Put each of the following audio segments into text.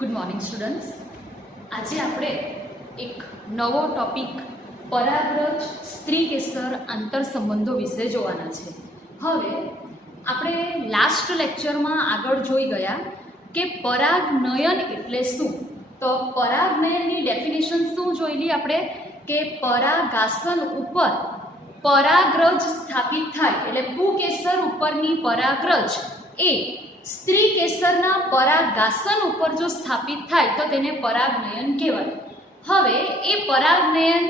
Good morning students. આજે આપણે એક નવો ટોપિક પરાગરજ સ્ત્રીકેસર આંતર સંબંધો વિશે જોવાના છે. હવે આપણે લાસ્ટ લેક્ચરમાં આગળ જોઈ ગયા કે પરાગનયન એટલે શું. તો પરાગનયનની ડેફિનેશન શું જોઈલી આપણે કે પરાગાસન ઉપર પરાગરજ સ્થાપિત થાય એટલે પુકેસર ઉપરની પરાગરજ એ સ્ત્રી કેસરના પરાગાસન ઉપર જો સ્થાપિત થાય તો તેને પરાગનયન કહેવાય. હવે એ પરાગનયન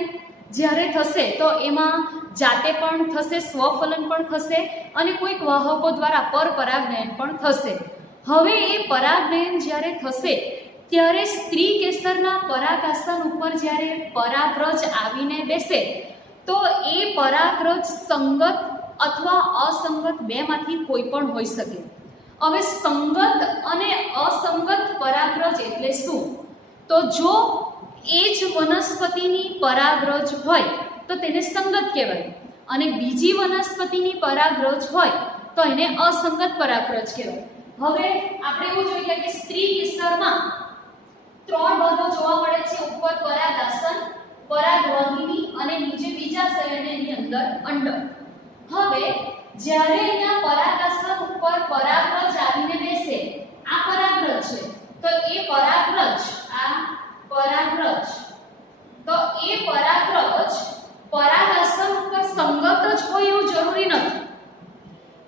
જ્યારે થશે તો એમાં જાતે પણ થશે, સ્વફલન પણ થશે અને કોઈક વાહકો દ્વારા પરપરાગનયન પણ થશે. હવે એ પરાગનયન જ્યારે થશે ત્યારે સ્ત્રી કેસરના પરાગાસન ઉપર જ્યારે પરાગરજ આવીને બેસે તો એ પરાગરજ સંગત અથવા અસંગત બેમાંથી કોઈ પણ હોઈ શકે. હવે સંગત અને અસંગત પરાગરજ એટલે શું? તો જો એ જ વનસ્પતિની પરાગરજ હોય તો તેને સંગત કહેવાય અને બીજી વનસ્પતિની પરાગરજ હોય તો એને અસંગત પરાગરજ કહેવાય. હવે આપણે એવું જોઈએ કે સ્ત્રી કેસરમાં ત્રણ ભાગો જોવા મળે છે. ઉપર પરાગાસન, પરાગવાહિની અને નીચે બીજા શયનની અંદર અંડક. હવે જ્યારે અહીંયા પરાગાસન ઉપર પરાગરજ આવીને બેસે, આ પરાગરજ છે તો એ પરાગરજ, આ પરાગરજ, તો એ પરાગરજ પરાગાસન ઉપર સંગત જ હોય એવું જરૂરી નથી.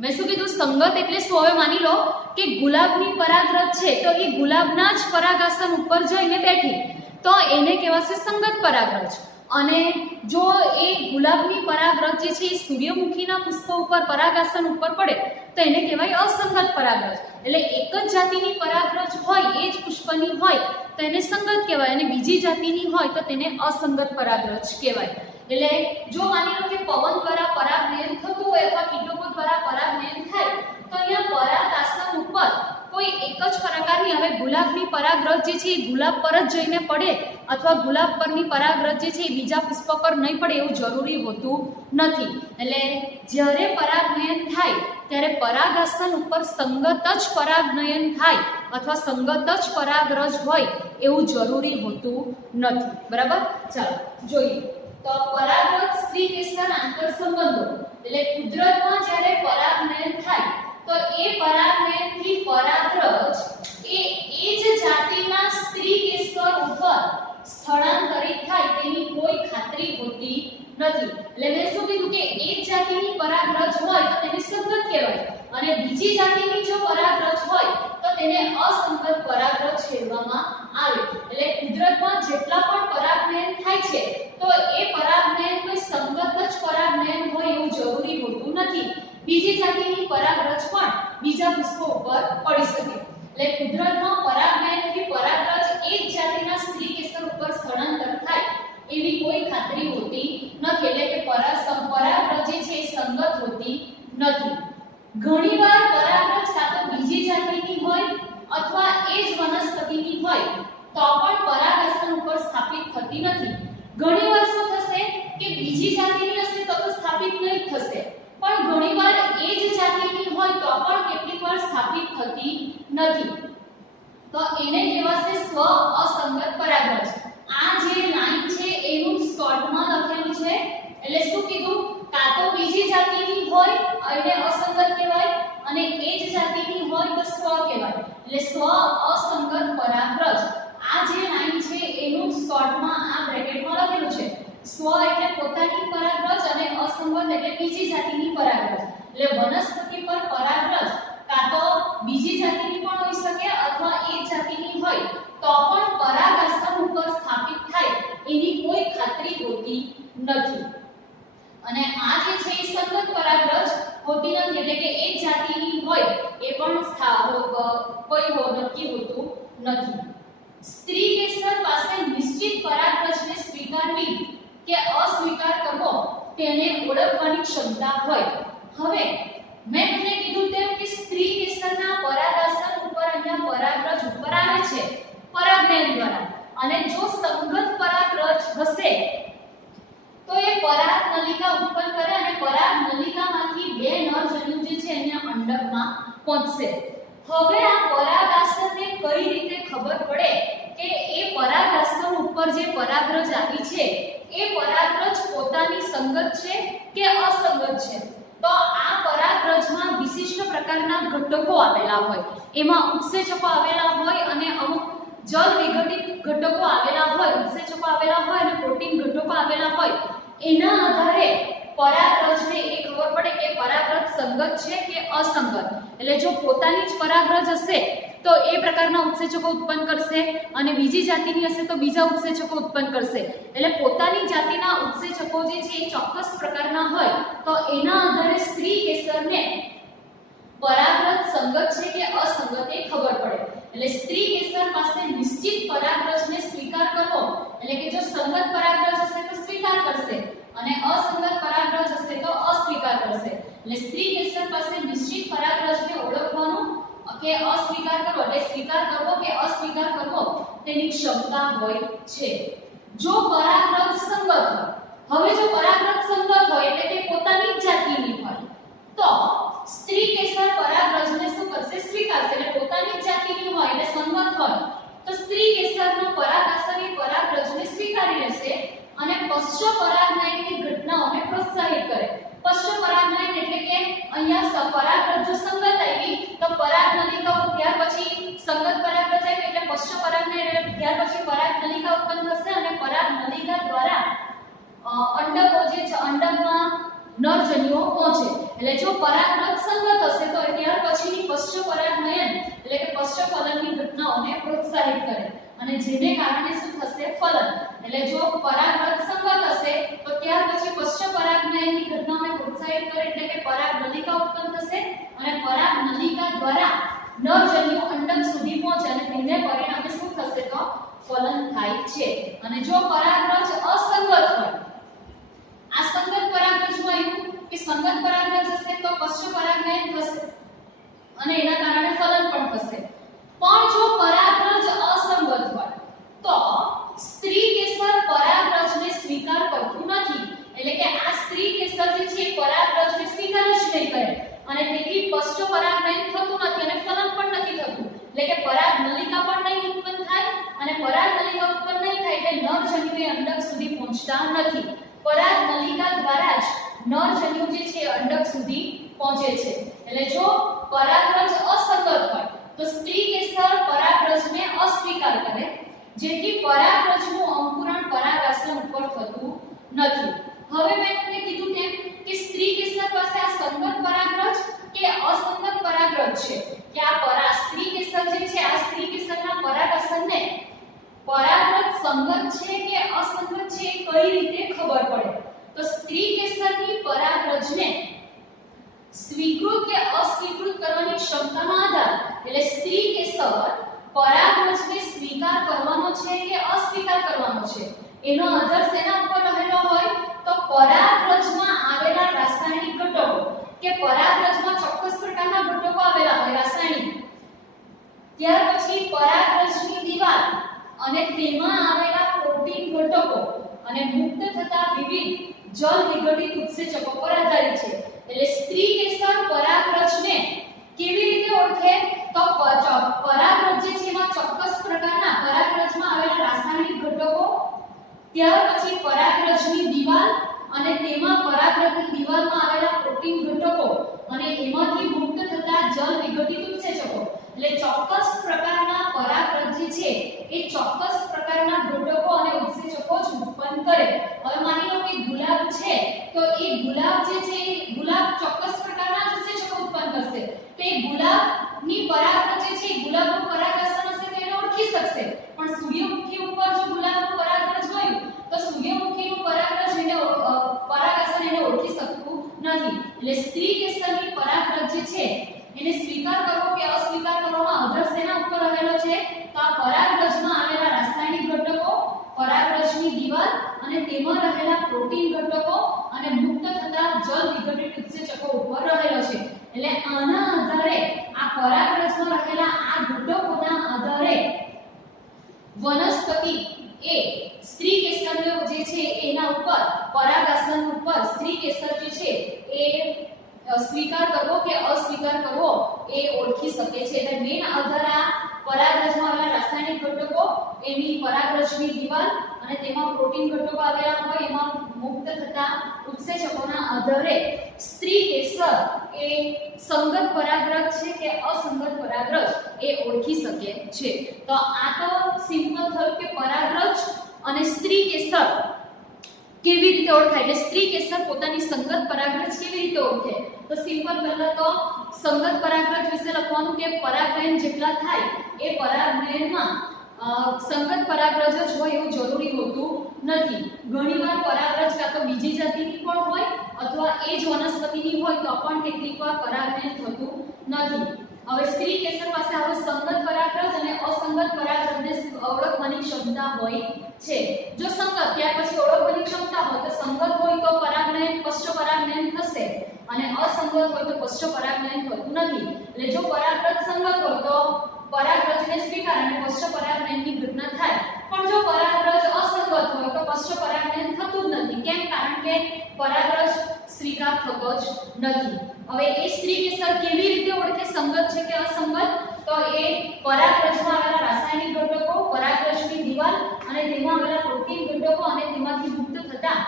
મેં શું કીધું? સંગત એટલે શું? હવે માની લો કે ગુલાબની પરાગરજ છે તો એ ગુલાબના જ પરાગાસન ઉપર જઈને બેઠી તો એને કહેવાશે સંગત પરાગરજ. અને જો એ ગુલાબની પરાગરજ જે છે એ સૂર્યમુખીના પુષ્પો ઉપર પરાગાસન ઉપર પડે તો એને કહેવાય અસંગત પરાગરજ. એટલે એક જ જાતિની પરાગરજ હોય, એ જ પુષ્પની હોય તો એને સંગત કહેવાય અને બીજી જાતિની હોય તો તેને અસંગત પરાગરજ કહેવાય. એટલે જો માની લો કે પવન દ્વારા પરાગનયન થતું હોય અથવા કીટકો દ્વારા પરાગનયન થાય તો અહીંયા પરાગાસન ઉપર કોઈ એક જ પ્રકારની, હવે ગુલાબની પરાગરજ જે છે એ ગુલાબ પર જ જઈને પડે અથવા ગુલાબ પરની પરાગરજ જે છે એ બીજા પુષ્પ પર નહીં પડે એવું જરૂરી હોતું નથી. એટલે જ્યારે પરાગનયન થાય ત્યારે પરાગાસન ઉપર સંગત જ પરાગનયન થાય અથવા સંગત જ પરાગરજ હોય એવું જરૂરી હોતું નથી. બરાબર? ચાલો જોઈએ. તો પરાગરજ સ્ત્રી કેસર આંતર સંબંધો એટલે કુદરતમાં જ્યારે પરાગનયન થાય તો એ પરાગનયનથી પરાગરજ એ જ જાતિના સ્ત્રી કેસર ઉપર સ્થળાંતરિત થાય તેની કોઈ ખાતરી હોતી નથી. એટલે મેં શું કીધું કે એક જાતિની પરાગરજ હોય તો તેને સંગત કહેવાય અને બીજી જાતિની જો પરાગરજ હોય તો તેને અસંગત પરાગરજ કહેવામાં આવે. એટલે કુદરતમાં જેટલા પણ પરાગનયન થાય છે તો એ પરાગનયન કોઈ સંગત જ પરાગનયન હોય એવું જરૂરી હોતું નથી. બીજી જાતિની પરાગરજ પણ બીજા પુષ્પો ઉપર પડી શકે. એટલે કુદરતમાં પરાગનયનથી પરાગરજ એક જાતિના સ્ત્રી કેસર ઉપર સ્થળાંતર થાય એવી કોઈ ખાતરી હોતી નથી. એટલે કે પરાગરજ જે છે એ સંગત હોતી નથી. ઘણીવાર પરાગરજ કાં તો બીજી જાતિની હોય અથવા એ જ વનસ્પતિની હોય તો પણ પરાગાસન ઉપર સ્થાપિત થતી નથી. ઘણીવાર શું થશે કે બીજી જાતિની હશે તો સ્થાપિત નહીં થશે, પણ ઘણીવાર એ જ જાતિની હોય તો પણ કેટલીકવાર સ્થાપિત થતી નથી. તો એને કહેવાશે સ્વ અસંગત પરાગરજ. આ જે લાઈન છે એનું શોર્ટમાં લખેલું છે. એટલે શું કીધું? કાં તો બીજી જાતિની હોય એને અસંગત કહેવાય અને એ જ જાતિની હોય તો સ્વ કહેવાય. એટલે સ્વ અસંગત પરાગરજ. આ જે લાઈન છે એનું શોર્ટમાં આ બ્રેકેટમાં લખેલું છે. સ્વ એટલે પોતાની પરાગરજ અને અસંગત એટલે બીજી જાતિની પરાગરજ. એટલે વનસ્પતિ પર પરાગરજ કાં તો બીજી જાતિની પણ હોઈ શકે અથવા એક જાતિની હોય તો પણ પરાગાસન ઉપર સ્થાપિત થાય એની કોઈ ખાતરી હોતી નથી. અને આ જે છે એ સંગત પરાગરજ હોતી નથી. એટલે કે એક જાતિની હોય એ પણ કોઈ નક્કી હોતું નથી. સ્ત્રી કેસર પાસે નિશ્ચિત પરાગરજને સ્વીકારવી કે અસ્વીકાર કરવો તેને ઓળખવાની ક્ષમતા હોય. હવે મેં તમને કીધું તેમ કે સ્ત્રી કેસરના પરાગાસન ઉપર અહીંયા પરાગરજ ઉપર આવે છે પરાગનયન દ્વારા અને જો સંગત પરાગરજ હશે તો એ પરાગ નલિકા ઉત્પન્ન કરે અને પરાગ નલિકામાંથી બે નરજન્યુ જે છે અહીંયા અંડકમાં પહોંચશે. હવે આ પરાગાસનને કઈ રીતે ખબર પડે જે પરાગરજ આવી છે એ પરાગરજ પોતાની સંગત છે કે અસંગત છે? તો આ પરાગરજમાં વિશિષ્ટ પ્રકારના ઘટકો આવેલા હોય, એમાં ઉત્સેચકો આવેલા હોય અને અમુક જલ વિઘટિત ઘટકો આવેલા હોય, ઉત્સેચકો આવેલા હોય અને પ્રોટીન ઘટકો આવેલા હોય. એના આધારે પરાગરજને એ ખબર પડે કે પરાગરજ સંગત છે કે અસંગત. એટલે જો પોતાની જ પરાગરજ હશે તો એ પ્રકારના ઉત્સેચકો ઉત્પન્ન કરશે અને બીજી જાતિની હશે તો બીજા ઉત્સેચકો ઉત્પન્ન કરશે. એટલે પોતાની જાતિના ઉત્સેચકો જે છે એ ચોક્કસ પ્રકારના હોય તો એના આધારે સ્ત્રી કેસરને પરાગરજ સંગત છે કે અસંગત એ ખબર પડે. એટલે સ્ત્રી કેસર પાસે નિશ્ચિત પરાગરજને સ્વીકાર કરવો, એટલે કે જો સંગત પરાગરજ હશે તો સ્વીકાર કરશે અને અસંગત પરાગરજ હશે તો અસ્વીકાર કરશે. એટલે સ્ત્રી કેસર પાસે નિશ્ચિત પરાગરજને ઓળખવાનું કે અસ્વીકાર કરવો, એટલે સ્વીકાર કરવો કે અસ્વીકાર કરવો તેની ક્ષમતા હોય છે. જો પરાગરજ સંગત હોય, હવે જો પરાગરજ સંગત હોય એટલે કે પોતાની જ જાતિની હોય તો સ્ત્રી કેસર પરાગરજને શું કરશે? સ્વીકારશે. એટલે પોતાની જ જાતિની હોય એટલે સંગત હોય તો સ્ત્રી કેસરનો પરાગાશર એ પરાગરજને સ્વીકારી લેશે અને પશ્ચ પરાગનયનની ઘટનાઓને પ્રોત્સાહિત કરે. પશ્ચ પરાગનયન એટલે કે અહીંયા પરાગરજ જો સંગત આવી તો પરાગનલિકા, ત્યાર પછી સંગત પરાગરજ આવી એટલે પશ્ચ પરાગનયન એટલે ત્યાર પછી પરાગનલિકા ઉત્પન્ન થશે અને પરાગનલિકા દ્વારા અંડકો જે છે અંડકમાં નરજન્યુઓ પહોંચે. એટલે જો પરાગરજ સંગત હશે તો ત્યાર પછીની પશ્ચ પરાગનયન એટલે કે પશ્ચ ફલનની ઘટનાઓને પ્રોત્સાહિત કરે અને જેને કારણે શું થશે? ફલન. એટલે જો પરાગરજ સંગત હશે તો ત્યાર પછી પશ્ચ પરાગનયનની ઘટનાઓને પ્રોત્સાહિત કરે એટલે કે પરાગનલિકા ઉત્પન્ન થશે અને પરાગનલિકા દ્વારા નરજન્યુ અંડક સુધી પહોંચે અને તેને પરિણામે શું થશે? તો ફલન થાય છે. અને જો પરાગરજ અસંગત હોય, આ સંગત પરાગરજમાં એવું કે સંગત પરાગરજ હશે તો પશ્ચ પરાગનયન થશે અને એના કારણે ફલન પણ થશે. પણ જો પરાગરજ અસંગત હોય તો સ્ત્રી કેસર પરાગરજને સ્વીકાર કરતું નથી. એટલે કે આ સ્ત્રી કેસર જે છે પરાગરજને સ્વીકાર જ નહીં કરે અને તેથી પશ્ચ પરાગનયન થતું નથી અને ફલન પણ નથી થતું. એટલે કે પરાગનલિકા પણ નહીં ઉત્પન્ન થાય અને પરાગનલિકા ઉત્પન્ન નહીં થાય એટલે નરજન્યુ એ અંડક સુધી પહોંચતા નથી. પરાગનલિકા દ્વારા જ નરજન્યુ જે છે અંડક સુધી પહોંચે છે. એટલે જો પરાગરજ અસંગત હોય તો સ્ત્રી કેસર પરાગરજને અસ્વીકાર કરે જેથી પરાગરજનું અંકુરણ પરાગાસન ઉપર થતું નથી. હવે મેં તમને કીધું તેમ કે સ્ત્રી કેસર પાસે આ સંગત પરાગરજ કે અસંગત પરાગરજ છે કે આ સ્ત્રી કેસર જે છે આ સ્ત્રી કેસરના પરાગાસનને પરાગરજ સંગત છે કે અસંગત છે કઈ રીતે ખબર પડે? તો સ્ત્રી કેસરની પરાગરજને સ્વીકૃત કે અસ્વીકૃત કરવાની ક્ષમતાનો આધાર, એટલે સ્ત્રી કેસર પરાગરજને સ્વીકાર કરવાનો છે કે અસ્વીકાર કરવાનો છે એનો આધાર શેના ઉપર રહેલો હોય? તો પરાગરજમાં આવેલા રાસાયણિક ઘટકો કે પરાગરજમાં ચોક્કસ પ્રકારના ઘટકો આવેલા હોય રાસાયણિક, ત્યાર પછી પરાગરજની દિવાલ અને તેમાં આવેલા પ્રોટીન ઘટકો અને મુક્ત થતા વિવિધ જલ વિઘટિત ઉત્સેચકો પર આધારિત છે. એટલે સ્ત્રી કેસર પરાગરજને કેવી રીતે ઓળખે? તો પરાગરજ જે છે એમાં ચોક્કસ પ્રકારના પરાગરજમાં આવેલા રાસાયણિક ઘટકો, ત્યાર પછી પરાગરજની દિવાલ અને તેમાં પરાગરજની દિવાલમાં આવેલા પ્રોટીન ઘટકો અને એમાંથી મુક્ત થતા જલ વિઘટિત ઉત્સેચકો. એટલે ચોક્કસ પ્રકારના પરાગરજ જે છે એ ચોક્કસ પ્રકારના ઘટકો અને ઉત્સેચકો જ ઉત્પન્ન કરે. હવે માની લો કે ગુલાબ છે તો એ ગુલાબ જે છે એ ગુલાબ ચોક્કસ પ્રકારના જ ઉત્સેચકો ઉત્પન્ન કરશે. તો એ ગુલાબની પરાગરજ જે છે એ ગુલાબનું પરાગાસન હશે તો એને ઓળખી શકશે. પણ સૂર્યમુખી ઉપર જો ગુલાબનું પરાગરજ ગયું તો સૂર્યમુખીનું પરાગરજ એને પરાગાસન એને ઓળખી શકતું નથી. એટલે સ્ત્રી કેસરની પરાગરજ જે છે એને સ્વીકાર કરવો કે અસ્વીકાર કરવાનો આધાર શેના ઉપર રહેલો છે? તો આ પરાગરજમાં આવેલા રાસાયણિક ઘટકો, પરાગરજની દિવાલ અને તેમાં રહેલા પ્રોટીન ઘટકો અને મુક્ત થતા જલ વિઘટિત ઉત્સેચકો ઉપર રહેલો છે. એટલે આના આધારે આ પરાગરજમાં રહેલા આ ઘટકોના આધારે વનસ્પતિ એ સ્ત્રી કેસર જે છે એના ઉપર પરાગાસન ઉપર સ્ત્રી કેસર જે છે એ સ્વીકાર કરવો કે અસ્વીકાર કરવો એ ઓળખી શકે છે. એટલે મેઈન આધાર આ પરાગરજમાં આવેલા રાસાયણિક ઘટકો, એની પરાગરજની દિવાલ અને તેમાં પ્રોટીન ઘટકો આવેલા હોય એમાં મુક્ત થતા ઉત્સેચકોના આધારે સ્ત્રી કેસર એ સંગત પરાગરજ છે કે અસંગત પરાગરજ એ ઓળખી શકે છે. તો આ તો સિમ્પલ થયું કે પરાગરજ અને સ્ત્રી કેસર કેવી રીતે ઓળખાય, એટલે સ્ત્રી કેસર પોતાની સંગત પરાગરજ કેવી રીતે ઓળખે. તો સિમ્પલ પહેલા તો સંગત પરાગરજ વિશે લખવાનું કે પરાગનયન જેટલા થાય એ પરાગનયનમાં સંગત પરાગરજ જ હોય એવું જરૂરી હોતું નથી. ઘણીવાર પરાગરજ કાં તો બીજી જાતિની પણ હોય અથવા એ જ વનસ્પતિની હોય તો પણ કેટલીકવાર પરાગનયન થતું નથી. હવે સ્ત્રી કેસર પાસે હવે સંગત પરાગરજ અને અસંગત પરાગરજને ઓળખવાની ક્ષમતા હોય છે. જો સંગત ત્યાર પછી ઓળખવાની ક્ષમતા હોય તો સંગત હોય તો પરાગનયન પશ્ચ પરાગનયન થશે અને અસંગત હોય તો પશ્ચ પરાગનયન થતું નથી. એટલે જો પરાગરજ સંગત હોય તો પરાગરજને સ્વીકાર અને પશ્ચ પરાગનયનની ઘટના થાય, પણ જો પરાગરજ અસંગત હોય તો પશ્ચ પરાગનયન થતું જ નથી. કેમ? કારણ કે પરાગરજ સ્વીકાર થતો જ નથી. હવે એ સ્ત્રી કેસર કેવી રીતે ઓળખે સંગત છે કે અસંગત? તો એ પરાગરજમાં આવેલા રાસાયણિક ઘટકો, પરાગરજની દિવાલ અને તેમાં આવેલા પ્રોટીન ઘટકો અને તેમાંથી મુક્ત થતા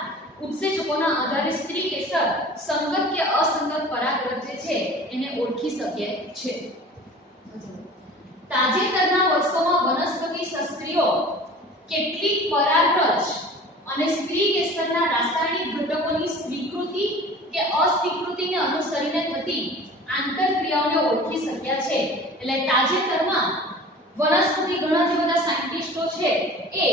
ઉત્સેચકોના આધારે સ્ત્રી કેસર સંગત કે અસંગત પરાગરજ જે છે એને ઓળખી શકે છે. તાજેતરના વર્ષોમાં વનસ્પતિ શાસ્ત્રીઓ કેટલીક પરાગરજ અને સ્ત્રી કેસરના રાસાયણિક ઘટકોની સ્વીકૃતિ કે અસ્વીકૃતિને અનુસરીને થતી આંતરક્રિયાઓને ઓળખી શક્યા છે. એટલે તાજેતરમાં વનસ્પતિ ઘણા જે બધા સાયન્ટિસ્ટો છે એ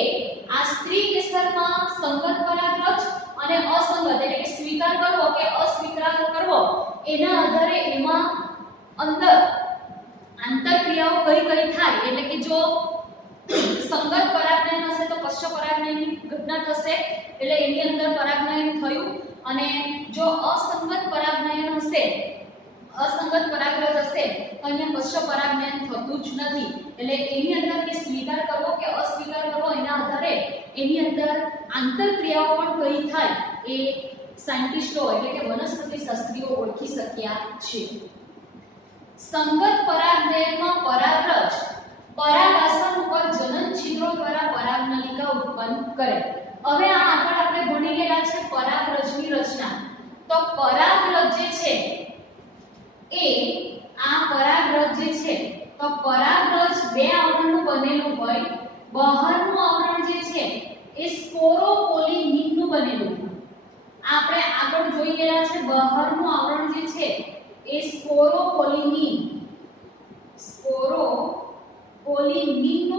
આ સ્ત્રી કેસરમાં સંગત પરાગરજ અને અસંગત એટલે કે સ્વીકાર કરવો કે અસ્વીકાર કરવો એના આધારે એમાં અંદર આંતરક્રિયાઓ કઈ કઈ થાય, એટલે કે જો સંગત પરાગનયન હશે તો પશ્ચ પરાગનયનની ઘટના થશે એટલે એની અંદર પરાગનયન થયું, અને જો અસંગત પરાગનયન હશે, અસંગત પરાગરજ હશે તો અહીંયા પશ્ચ પરાગનયન થતું જ નથી. એટલે એની અંદર કે સ્વીકાર કરવો કે અસ્વીકાર કરવો એના આધારે એની અંદર આંતરક્રિયાઓ પણ કઈ થાય એ સાયન્ટિસ્ટો એટલે કે વનસ્પતિ શાસ્ત્રીઓ ઓળખી શક્યા છે. સંગત પરાગનયનમાં પરાગરજ પરાગાસન ઉપર જનન છિદ્રો દ્વારા પરાગનલિકા ઉત્પન્ન કરે. હવે આ આગળ આપણે ભણી ગયા છે પરાગરજની રચના. તો પરાગરજ જે છે એ આ પરાગરજ જે છે તો પરાગરજ બે આવરણનું બનેલું હોય. બહારનું આવરણ જે છે એ સ્પોરોપોલિનિકનું બનેલું હોય. આપણે આગળ જોઈ ગયા છે બહારનું આવરણ જે છે એ સ્પોરોપોલિનિકનું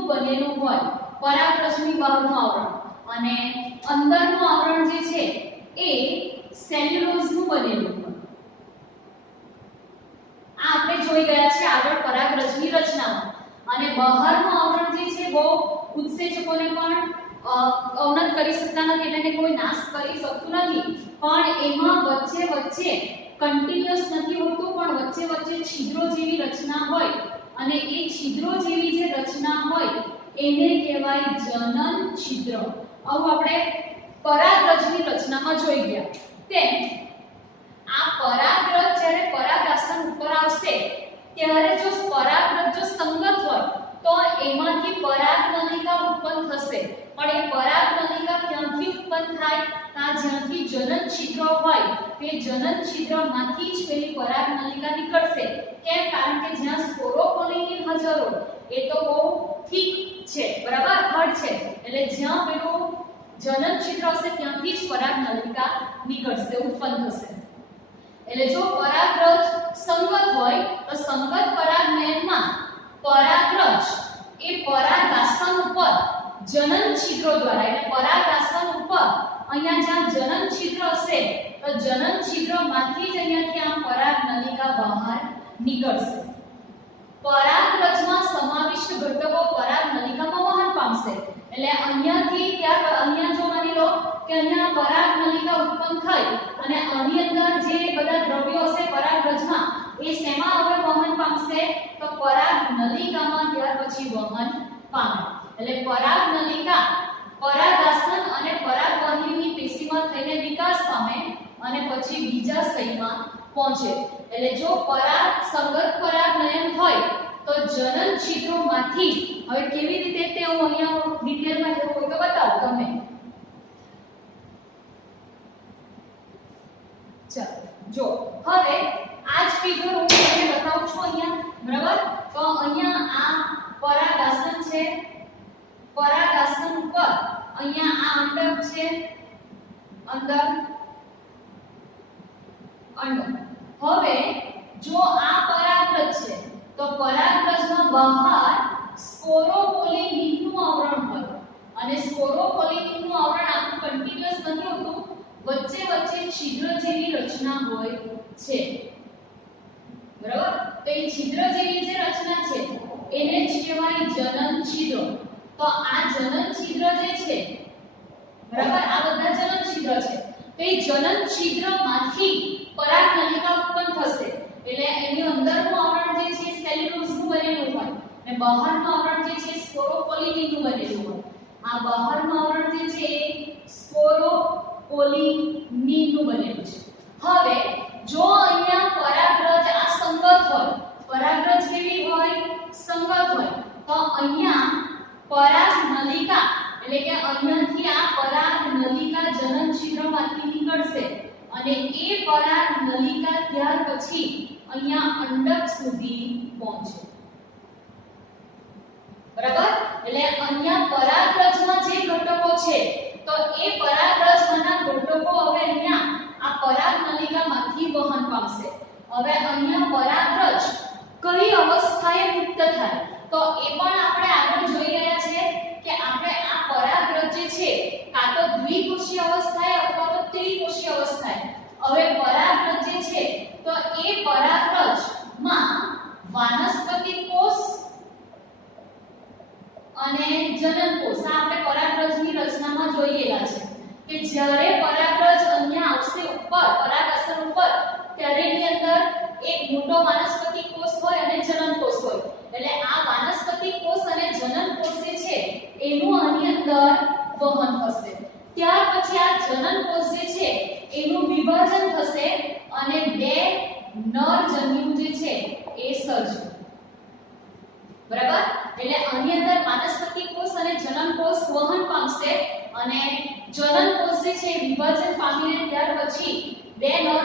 બનેલું હોય પરાગરજની બહારનું આવરણ, અને અંદરનું આવરણ જે છે એ સેલ્યુલોઝનું બનેલું હોય. આ આપણે જોઈ ગયા છે આગળ પરાગરજની રચનામાં. અને બહારનું આવરણ જે છે બહુ ઉત્સેચકોને પણ અવનત કરી શકતા નથી, એટલે એને કોઈ નાશ કરી શકતું નથી, પણ એમાં વચ્ચે વચ્ચે કન્ટિન્યુઅસ નથી હોતું, પણ વચ્ચે વચ્ચે છિદ્રો જેવી રચના હોય, અને એ છિદ્રો જેવી જે રચના હોય એને કહેવાય જનન છિદ્ર. આવું આપણે પરાગરજની રચનામાં જોઈ ગયા. તેમ આ પરાગરજ જ્યારે પરાગાસન ઉપર આવશે ત્યારે જો પરાગરજ જો સંગત હોય તો એમાંથી પરાગનલિકા ઉત્પન્ન થશે. પણ એ પરાગનલિકા ક્યાંથી ઉત્પન્ન થાય? જ્યાંથી જનન છિદ્ર હોય તે જનન છિદ્રમાંથી જ પેલી પરાગનલિકા નીકળશે. કેમ? કારણ કે જ્યાં સ્પોરોપોલિનિન હાજર હોય એ તો બહુ ઠીક છે, બરાબર, હાર્ડ છે, એટલે જ્યાં પેલું જનન છિદ્ર હશે ત્યાંથી જ પરાગનલિકા નીકળશે, ઉત્પન્ન થશે. એટલે જો પરાગરજ સંગત હોય તો સંગત પરાગનયનમાં પરાગરજ એ પરાગાસન ઉપર જનન છિદ્રો દ્વારા, એટલે પરાગાસન ઉપર અહીંયા જ્યાં જનન છિદ્ર હશે તો જનન છિદ્રમાંથી જ અહીંયાથી આ પરાગનલિકા બહાર નીકળશે. પરાગરજમાં સમાવિષ્ટ ઘટકો પરાગનલિકામાં વહન પામશે. એટલે અહીંયાથી ત્યાર અહીંયા જો માની લો કે અહીંયા પરાગનલિકા ઉત્પન્ન થઈ અને આની અંદર જે બધા દ્રવ્યો હશે પરાગરજમાં એ શેમાં હવે વહન પામશે? તો પરાગનલિકામાં ત્યાર પછી વહન પામે. એટલે પરાગનલિકા પરાગાસન અને પરાગવાહિનીની પેશીમાં થઈને વિકાસ પામે અને પછી બીજાશયમાં પહોંચે. એટલે જો સંગત પરાગનયન હોય તો તો જનન છિદ્રોમાંથી હવે કેવી રીતે તે હું અહીંયા ડિટેલમાં જવું હોય તો બતાવો તમે. ચાલો જો હવે આ જ ફિગર હું તમને બતાવું છું અહીંયા, બરાબર. તો અહીંયા આ પરાગાસન છે, પરાગાસન ઉપર અહીંયા આ અંડક છે, અંદર અંડક. હવે જો આ પરાગરજ છે તો પરાગરજમાં બહાર સ્પોરોપોલિનિનનું આવરણ હોય અને સ્પોરોપોલિનિનનું આવરણ આખું કન્ટિન્યુઅસ નથી હોતું, વચ્ચે વચ્ચે છિદ્ર જેવી રચના હોય છે, બરાબર. તો એ છિદ્ર જેવી જે રચના છે એને જ કહેવાય જનન છિદ્ર. તો આ જનન છિદ્ર જે છે, બરાબર, આ બધા જનન છિદ્ર છે. તો એ જનન છિદ્રમાંથી પરાગનલિકા ઉત્પન્ન થશે. એટલે એની અંદરનું આવરણ જે છે સેલ્યુલોઝનું બનેલું હોય અને બહારનું આવરણ જે છે સ્પોરોપોલિનિનનું બનેલું હોય. આ બહારનું આવરણ જે છે સ્પોરોપોલિનિનનું બનેલું છે. હવે જો અહીંયા પરાગરજ આ સંગત હોય, પરાગરજ કેવી હોય? સંગત હોય. તો અહીંયા પરાગનલિકા એટલે કે અહીંયાથી આ પરાગનલિકા જનન છિદ્રમાંથી નીકળશે અને એ પરાગનલિકા ત્યાર પછી અહીંયા અંડક સુધી પહોંચે, બરાબર. એટલે અહીંયા પરાગરજમાં જે ઘટકો છે તો એ પરાગરજમાંના ઘટકો હવે અહીંયા આ પરાગનલિકામાંથી વહન પામશે. હવે અહીંયા પરાગરજ કઈ અવસ્થાએ મુક્ત થાય તો એ પણ આપણે આગળ જોઈ રહ્યા છે કે આપણે આ પરાગરજ જે છે કાં તો દ્વિકોષીય અવસ્થાએ અથવા તો ત્રિકોષીય અવસ્થાએ. હવે પરાગરજ જે છે તો એ પરાગરજમાં વાનસ્પતિક કોષ અને જનન કોષ આ આપણે પરાગરજની રચનામાં જોઈએલા છે કે જ્યારે પરાગરજ અહીંયા આવશે ઉપર પરાગાસન ઉપર ત્યારે એની અંદર એક મોટો વાનસ્પતિક કોષ હોય અને જનન કોષ હોય. એટલે આ વાનસ્પતિક કોષ અને જનન કોષ જે છે એનું આની અંદર વહન થશે. ત્યાર પછી આ જનન કોષ જે છે એનું વિભાજન થશે અને બે નર જન્યુ જે છે એ સર્જે, બરાબર. એટલે આની અંદર વાનસ્પતિક કોષ અને જનન કોષ વહન પામશે અને જનન કોષ જે છે વિભાજન પામીને ત્યાર પછી બે નર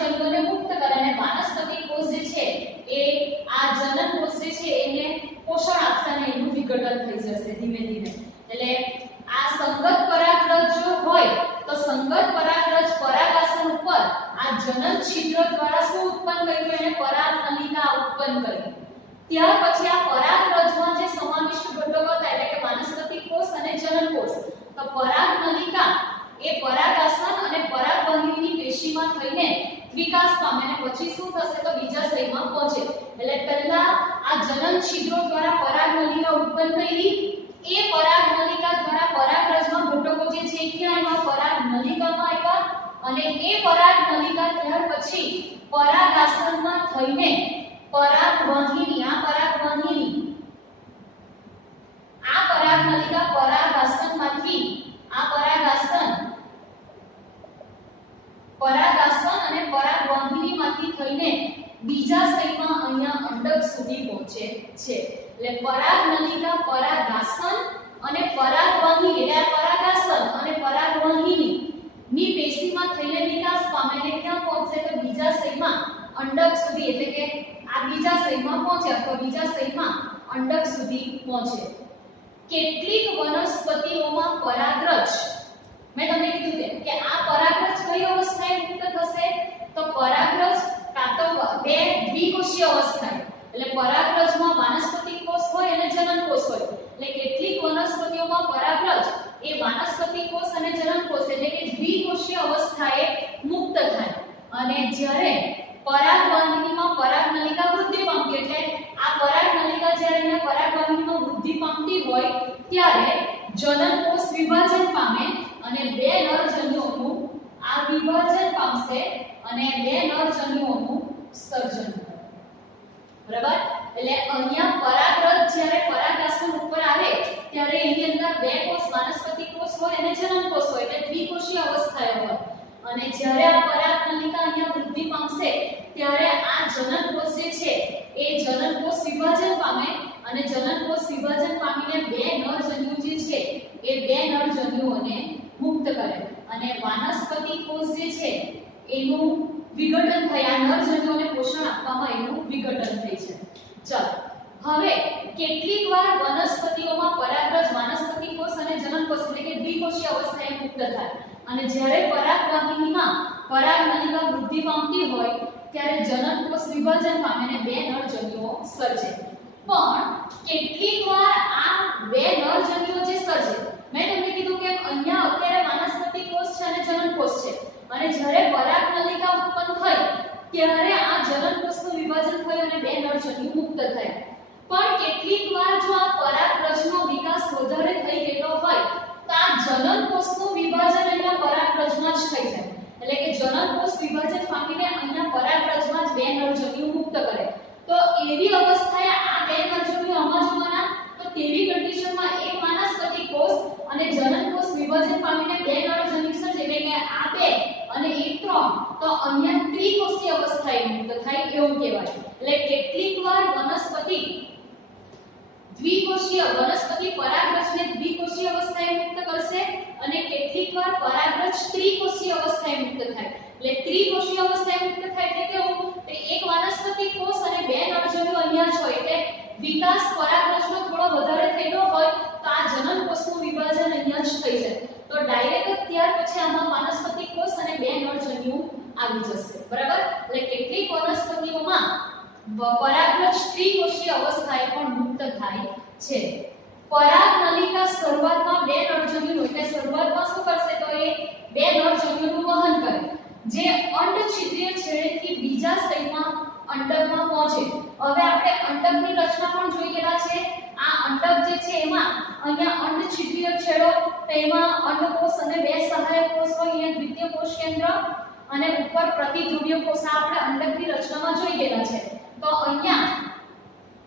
જન્યુઓને મુક્ત કરે અને વાનસ્પતિક કોષ જે છે એ આ જનન કોષ જે છે એને પોષણ આપશે અને એનું વિઘટન થઈ જશે ધીમે ધીમે. એટલે આ સંગત પરાગરજ જો હોય તો સંગત પરાગરજ પરાગાસન ઉપર આ જનન છિદ્ર દ્વારા શું ઉત્પન્ન કર્યું? એને પરાગનલિકા ઉત્પન્ન કરી. ત્યાર પછી આ પરાગરજમાં જે સમાવિષ્ટ ઘટકો હતા એટલે કે વાનસ્પતિક કોષ અને જનન કોષ, તો પરાગનલિકા એ પરાગાસન અને પરાગવાહિનીની પેશીમાં થઈને વિકાસ પામે અને પછી શું થશે તો બીજાશયમાં પહોંચે. એટલે પહેલા આ જનન છિદ્રો દ્વારા પરાગનલિકા ઉત્પન્ન થઈ, એ પરાગનલિકા દ્વારા પરાગરજમાં ઘટકો જે છે ક્યાં આવ્યા? પરાગનલિકામાં આવ્યા અને એ પરાગનલિકા ત્યાર પછી પરાગાસનમાં થઈને પરાગવાહિની આ પરાગનલિકા પરાગાસનમાંથી આ પરાગાસન અને પરાગવાહિનીમાંથી થઈને બીજાશયમાં અહીંયા અંડક સુધી પહોંચે છે. એટલે પરાગનલિકા પરાગાસન અને પરાગવાહિની એટલે પરાગાસન અને પરાગવાહિની ની પેશીમાં થઈને વિકાસ પામે અને ક્યાં પહોંચે તો બીજાશયમાં અંડક સુધી, એટલે કે આ બીજાશયમાં પહોંચે અથવા બીજાશયમાં અંડક સુધી પહોંચે. કેટલીક વનસ્પતિઓમાં પરાગરજ મેં તમને કીધું કે આ પરાગરજ કઈ અવસ્થાએ મુક્ત થશે તો પરાગરજ કાં તો બે દ્વિકોષીય અવસ્થાએ એટલે પરાગરજમાં વાનસ્પતિક કોષ હોય અને જનન કોષ હોય. એટલે કેટલીક વનસ્પતિઓમાં પરાગરજ એ વાનસ્પતિક કોષ અને જનન કોષ એટલે કે દ્વિકોષીય અવસ્થાએ મુક્ત થાય અને જ્યારે પરાગવાહિનીમાં પરાગનલિકા વૃદ્ધિ પામતી એટલે આ પરાગનલિકા જ્યારે અહીંયા પરાગવાહિનીમાં વૃદ્ધિ પામતી હોય ત્યારે જનન કોષ વિભાજન પામે અને બે નરજન્યુઓનું આ વિભાજન પામશે અને બે નરજન્યુઓનું સર્જન કરે, બરાબર. એટલે અહીંયા પરાગરજ જ્યારે પરાગાસન ઉપર આવે ત્યારે એની અંદર બે કોષ વાનસ્પતિક કોષ હોય અને જનન કોષ હોય એટલે દ્વિકોષીય અવસ્થાએ હોય અને જ્યારે આ પરાગનલિકા અહીંયા વૃદ્ધિ પામશે ત્યારે આ જનન કોષ જે છે એ જનન અને જનનકોષ વિભાજન પામીને બે નરજન્યુ જે છે એ બે નરજન્યુઓને મુક્ત કરે અને વાનસ્પતિક કોષ જે છે એનું વિઘટન થાય, આ નરજન્યુઓને પોષણ આપવામાં એનું વિઘટન થાય છે. ચાલો હવે કેટલીક વાર વનસ્પતિઓમાં પરાગરજ વાનસ્પતિક કોષ અને જનનકોષ એટલે કે દ્વિકોષીય અવસ્થાએ મુક્ત થાય અને જ્યારે પરાગવાહિનીમાં પરાગનલિકા વૃદ્ધિ પામતી હોય ત્યારે જનનકોષ વિભાજન પામીને બે નરજન્યુઓ સર્જે. પણ કેટલીક વાર આ બે નરજન્યુઓ જે સર્જે, મેં તમને કીધું કે અહીંયા અત્યારે વાનસ્પતિક કોષ છે અને જનનકોષ છે અને જ્યારે પરાગનલિકા ઉત્પન્ન થઈ ત્યારે આ જનનકોષનું વિભાજન થયું અને બે નરજન્યુ મુક્ત થયા. પણ કેટલીક વાર જો આ પરાગરજનો વિકાસ વધારે થઈ ગયેલો હોય તો આ જનનકોષનું વિભાજન અહીંયા પરાગરજમાં જ થઈ જાય, એટલે કે જનનકોષ વિભાજન પામીને અહીંયા પરાગરજમાં જ બે નરજન્યુ મુક્ત કરે. તો એવી અવસ્થાએ આ બે નરજન્યુ આમાં જોવાના, તો તેવી કન્ડિશનમાં એક વાનસ્પતિક કોષ અને જનનકોષ વિભાજન પામીને બે નરજન્યુ સર્જે, એટલે કે આ બે અને એક ત્રણ, તો અહીંયા ત્રિકોષીય અવસ્થાએ મુક્ત થાય એવું કહેવાય. એટલે કેટલીક વાર વનસ્પતિ દ્વિકોષીય વનસ્પતિ પરાગરજને દ્વિકોષીય અવસ્થાએ મુક્ત કરશે અને કેટલીક વાર પરાગરજ ત્રિકોષીય અવસ્થાએ મુક્ત થાય. એટલે ત્રિકોષીય અવસ્થાએ મુક્ત થાય એટલે કેવું કે એક વાનસ્પતિક કોષ અને બે નરજન્યુ અહીંયા જ હોય, એટલે વિકાસ પરાગરજનો થોડો વધારે થયેલો હોય તો આ જનનકોષનું વિભાજન અહીંયા જ થઈ જાય. તો ડાયરેક્ટ ત્યાર પછી આમાં વાનસ્પતિક કોષ અને બે નરજન્યુ આવી જશે, બરાબર. એટલે કેટલીક વનસ્પતિઓમાં પરાગરજ ત્રિકોષીય અવસ્થાએ પણ મુક્ત થાય છે. પરાગનલિકા શરૂઆતમાં બે નરજન્યુ હોય, એટલે શરૂઆતમાં શું કરશે તો એ બે નરજન્યુનું વહન કરે જે અંડછિદ્રીય છેડેથી બીજાશયમાં અંડકમાં પહોંચે. હવે આપણે અંડકની રચના પણ જોઈ ગયા છે. આ અંડક જે છે એમાં અહીંયા અંડછિદ્રીય છેડો, તેમાં અંડકોષ અને બે સહાયક કોષ હોય, અહીંયા દ્વિતીય કોષ કેન્દ્ર અને ઉપર પ્રતિધ્રુવીય કોષ. આ આપણે અંડકની રચનામાં જોઈ ગયા છે. તો અહીંયા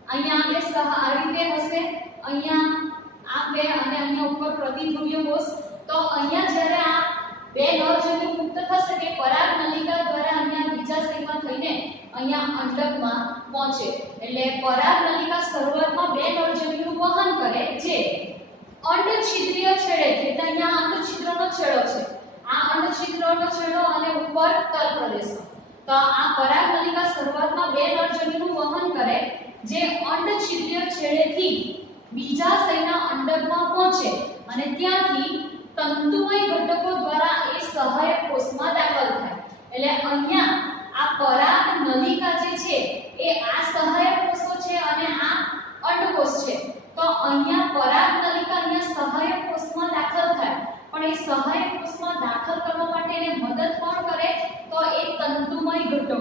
આપણે આ રીતે હશે, અહીંયા આ બે અને અહીંયા ઉપર પ્રતિધ્રુવીય કોષ. તો અહીંયા જ્યારે આ બે નરજન્યુ મુક્ત થશે તે પરાગનલિકા દ્વારા અહીંયા બીજાશયમાં થઈને અહીંયા અંડકમાં પહોંચે. એટલે પરાગનલિકા શરૂઆતમાં બે નરજન્યુનું વહન કરે જે અંડછિદ્રીય છેડેથી, એટલે અહીંયા અંડછિદ્રનો છેડો છે, આ અંડછિદ્રનો છેડો અને ઉપર તલ પ્રદેશ. તો આ પરાગનલિકા શરૂઆતમાં બે નરજન્યુનું વહન કરે જે અંડછિદ્રીય છેડેથી બીજાશયના અંડકમાં પહોંચે અને ત્યાંથી તંતુમય ઘટકો દ્વારા એ સહાયક કોષમાં દાખલ થાય. એટલે અહીંયા આ પરાગનલિકા જે છે એ આ સહાયક કોષો છે અને આ અંડકોષ છે. તો અહીંયા પરાગનલિકા અહીંયા સહાયક કોષમાં દાખલ થાય, પણ એ સહાયક કોષમાં દાખલ કરવા માટે એને મદદ કોણ કરે તો એ તંતુમય ઘટકો.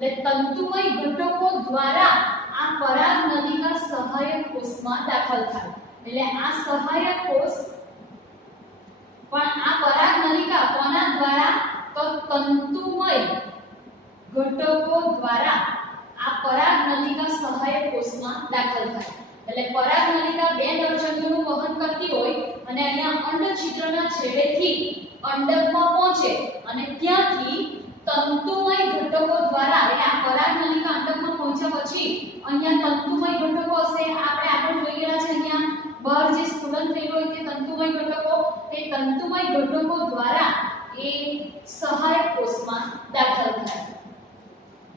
એટલે તંતુમય ઘટકો દ્વારા આ પરાગનલિકા સહાયક કોષમાં દાખલ થાય. એટલે આ સહાયક કોષ પણ આ પરાગનલિકા કોના દ્વારા તો તંતુમય ઘટકો દ્વારા આ પરાગનલિકા સહાયક કોષમાં દાખલ થાય. એટલે પરાગનલિકા બે નરજન્યુનું વહન કરતી હોય અને અહીંયા અંડછિદ્રના છેડેથી અંડકમાં પહોંચે અને ત્યાંથી તંતુમય ઘટકો દ્વારા, એટલે આ પરાગનલિકા અંડકમાં પહોંચ્યા પછી અહીંયા તંતુમય ઘટકો હશે, આપણે આગળ જોઈ ગયા છે. અહીંયા બહાર જે સ્ફુલન થયેલું હોય તે તંતુમય ઘટકો, તે તંતુમય ઘટકો દ્વારા એ સહાયક કોષમાં દાખલ થાય.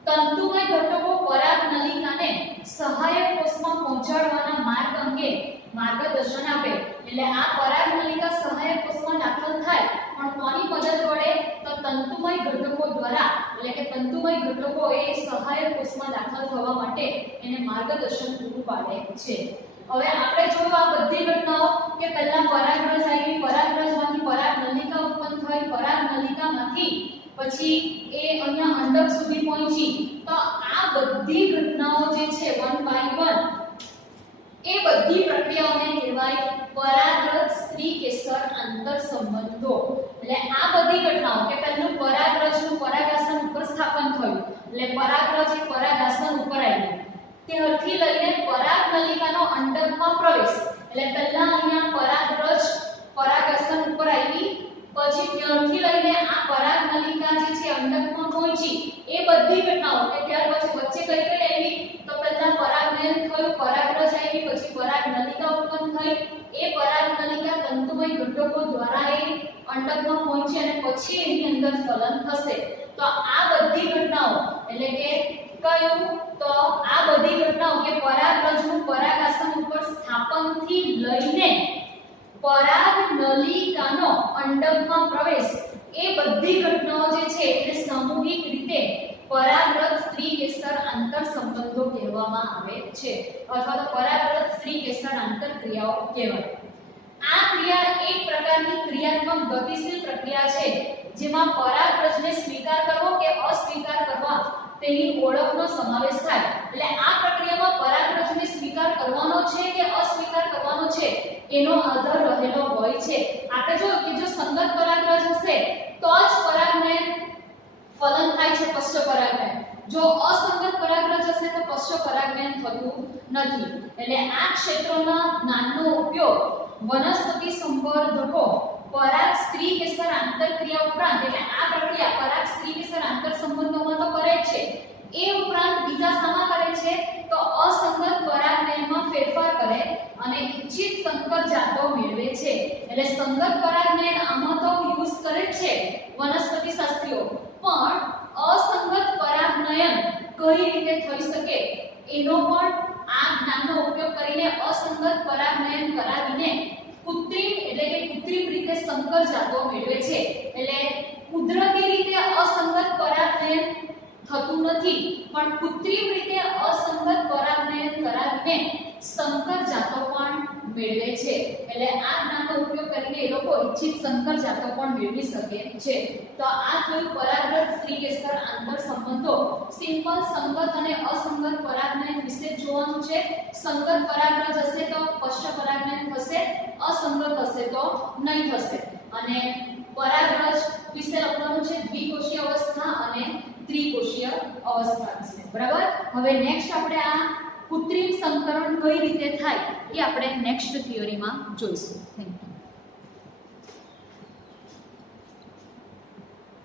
તંતુમય ઘટકો પરાગનલિકાને સહાયક કોષમાં પહોંચાડવાના માર્ગ અંગે માર્ગદર્શન આપે. એટલે આ પરાગનલિકા સહાયક કોષમાં દાખલ થાય પણ કોની મદદ વડે તો તંતુમય ઘટકો દ્વારા, એટલે કે તંતુમય ઘટકો એ સહાયક કોષમાં દાખલ થવા માટે એને માર્ગદર્શન પૂરું પાડે છે. હવે આપણે જોયું આ બધી ઘટનાઓ કે પહેલા પરાગરજ આવી, પરાગરજમાંથી પરાગનલિકા ઉત્પન્ન થઈ, પરાગનલિકામાંથી પછી એ અહીંયા અંડક સુધી પહોંચી. તો આ બધી ઘટનાઓ જે છે 1 by 1 એ બધી પ્રક્રિયાઓને કહેવાય પરાગરજ સ્ત્રીકેસર આંતર સંબંધો. એટલે આ બધી ઘટનાઓ કે પહેલું પરાગરજનું પરાગાસન ઉપર સ્થાપન થયું, એટલે પરાગરજ એ પરાગાસન ઉપર આવ્યું, ત્યારથી લઈને પરાગનલિકાનો અંડકમાં પ્રવેશ. એટલે પહેલા અહીંયા પરાગરજ પરાગાસન ઉપર આવી, પછી ત્યારથી લઈને આ પરાગનલિકા જે છે અંડકમાં પહોંચી, એ બધી ઘટનાઓ કે ત્યાર પછી વચ્ચે કઈ કઈ આવી તો પહેલા પરાગનયન થયું, પરાગરજ આવી, થઈ, પછી પરાગ નલિકા ઉત્પન્ન થઈ, એ પરાગ નલિકા તંતુમય ઘટકો દ્વારા એ અંડકમાં પહોંચી અને પછી એની અંદર ફલન થશે. તો આ બધી ઘટનાઓ એટલે કે કયું તો આ બધી ઘટનાઓ કે પરાગરજનું પરાગાસન ઉપર સ્થાપનથી લઈને પરાગ નલિકાનો અંડકમાં પ્રવેશ, એ બધી ઘટનાઓ જે છે એને સામૂહિક રીતે પરાગરજ સ્ત્રીકેસર આંતર સંબંધો કહેવામાં આવે છે અથવા તો પરાગરજ સ્ત્રીકેસર આંતર ક્રિયાઓ કહેવાય. આ ક્રિયા એક પ્રકારની ક્રિયાત્મક ગતિશીલ પ્રક્રિયા છે જેમાં પરાગરજને સ્વીકાર કરવો કે અસ્વીકાર કરવા તેની ઓળખનો સમાવેશ થાય. એટલે આ પ્રક્રિયામાં પરાગરજને સ્વીકાર કરવાનો છે કે અસ્વીકાર કરવાનો છે એનો આધાર રહેલો હોય છે. આપણે જોયું કે જો સંગત પરાગરજ હશે તો જ પરાગને ફલન થાય છે પશ્ચ પરાગને, જો અસંગત પરાગરજ હશે તો પશ્ચ પરાગને થતું નથી. એટલે આ ક્ષેત્રોના જ્ઞાનનો ઉપયોગ વનસ્પતિ સંવર્ધકો પરાગ સ્ત્રીકેસર આંતરક્રિયા ઉપરાંત, એટલે આ પ્રક્રિયા પરાગ સ્ત્રીકેસર આંતર સંબંધોમાં તો કરે છે, એ ઉપરાંત બીજા શામાં કરે છે તો અસંગત પરાગનયનમાં ફેરફાર કરે અને ઇચ્છિત સંકર જાતો મેળવે છે. એટલે સંગત પરાગનયન આમાં તો યુઝ કરે છે વનસ્પતિ શાસ્ત્રીઓ, પણ અસંગત પરાગનયન કઈ રીતે થઈ શકે એનો પણ આ જ્ઞાનનો ઉપયોગ કરીને અસંગત પરાગનયન કરાવીને કૃત્રિમ એટલે કે કૃત્રિમ રીતે સંકર જાતો મેળવે છે. એટલે કુદરતી રીતે અસંગત પરાગનયન થતું નથી, પણ કૃત્રિમ રીતે અસંગત પરાગનયન કરાવીને સંકર જાતો પણ મેળવે છે. એટલે આ જ્ઞાનનો ઉપયોગ કરીને એ લોકો ઇચ્છિત સંકર જાતો પણ મેળવી શકે છે. તો આ થયું પરાગરજ સ્ત્રીકેસર આંતર સંબંધો. સિમ્પલ સંગત અને અસંગત પરાગનયન વિશે જોવાનું છે. સંગત પરાગરજ હશે તો પશ્ચ પરાગનયન થશે, અસંગત હશે તો નહીં થશે. અને પરાગરજ વિશે લખવાનું છે દ્વિકોષીય અવસ્થા અને ત્રિકોષીય અવસ્થા વિશે. બરાબર. હવે નેક્સ્ટ આપણે આ કૃત્રિમ સંકરણ કઈ રીતે થાય એ આપણે નેક્સ્ટ થિયરીમાં જોઈશું. Thank you.